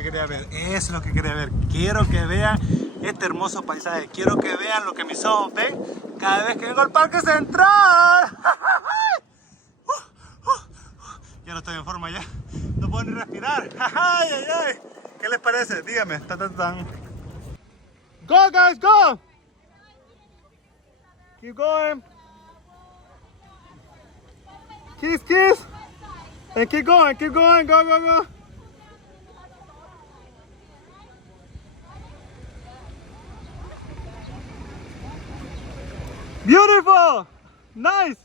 que quería ver, eso es lo que quería ver. Quiero que vean este hermoso paisaje, quiero que vean lo que mis ojos ven cada vez que vengo al Parque Central. Ya no estoy en forma ya, no puedo ni respirar. Ay, ay, ay. ¿Qué les parece? Dígame. Go guys, go! Keep going. Kiss, kiss. And keep going, go, go, go. Beautiful! Nice!